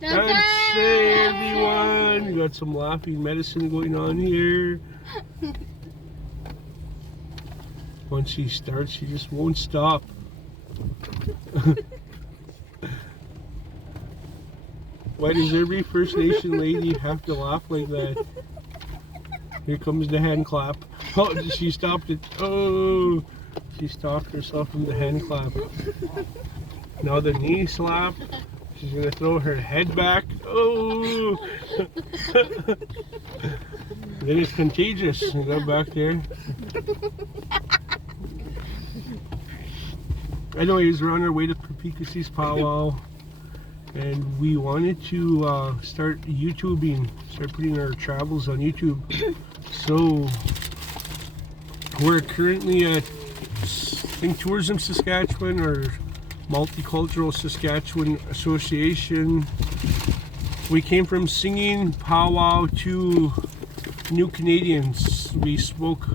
That's it, everyone. We got some laughing medicine going on here. Once she starts, she just won't stop. Why does every First Nation lady have to laugh like that? Here comes the hand clap. Oh, she stopped it. Oh, she stopped herself from the hand clap. Now the knee slap. She's gonna throw her head back. Oh! Then it's contagious. You go back there. Anyways, we're on our way to PPK's powwow, and we wanted to start YouTubing, start putting our travels on YouTube. So we're currently at, I think, Tourism Saskatchewan or Multicultural Saskatchewan Association. We came from singing powwow to New Canadians. We spoke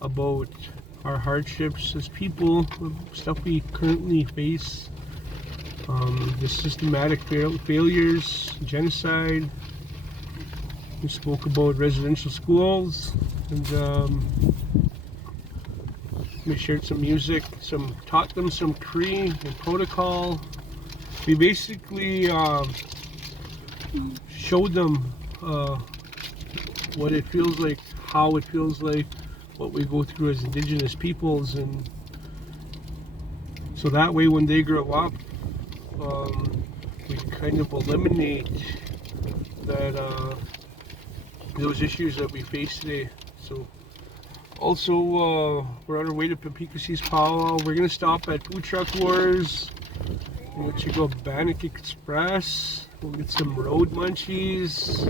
about our hardships as people, stuff we currently face, the systematic failures, genocide. We spoke about residential schools, and we shared some music, taught them some Cree and protocol. We basically showed them what it feels like, how it feels like, what we go through as Indigenous peoples, and so that way when they grow up, we can kind of eliminate that those issues that we face today. So also we're on our way to PPK's powwow. We're gonna stop at Food Truck Wars. We'll check out Bannock Express. We'll get some road munchies.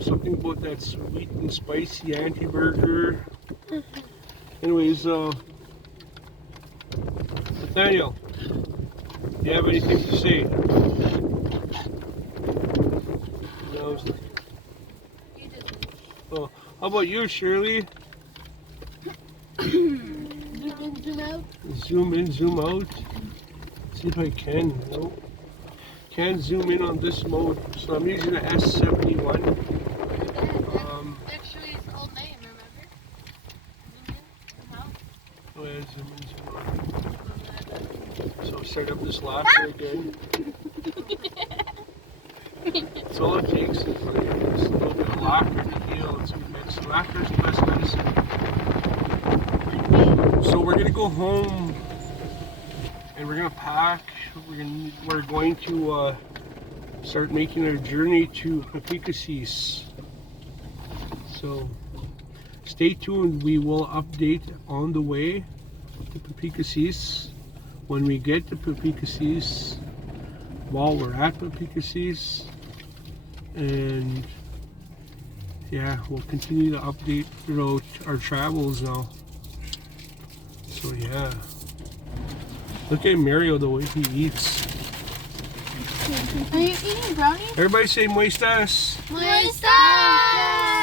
Something about that sweet and spicy anti-burger. Anyways, Nathaniel, do you have anything to say? No. Oh, how about you, Shirley? Zoom in, zoom out. Zoom in, zoom out. Let's see if I can. No, can't zoom in on this mode. So I'm using the S71. Actually, it's old name, remember? Zoom in, zoom out. Oh yeah, zoom in, zoom out. So start up this laughter again. That's all it takes is just a little bit of laughter to heal. It's laughter's the best medicine. So we're gonna go home and we're gonna pack. We're going to start making our journey to PPK's. So stay tuned. We will update on the way to PPK's when we get to PPK's, while we're at PPK's, and yeah, we'll continue to update throughout our travels now. So yeah, look at Mario, the way he eats. Are you eating brownies? Everybody say muestas. Muestas!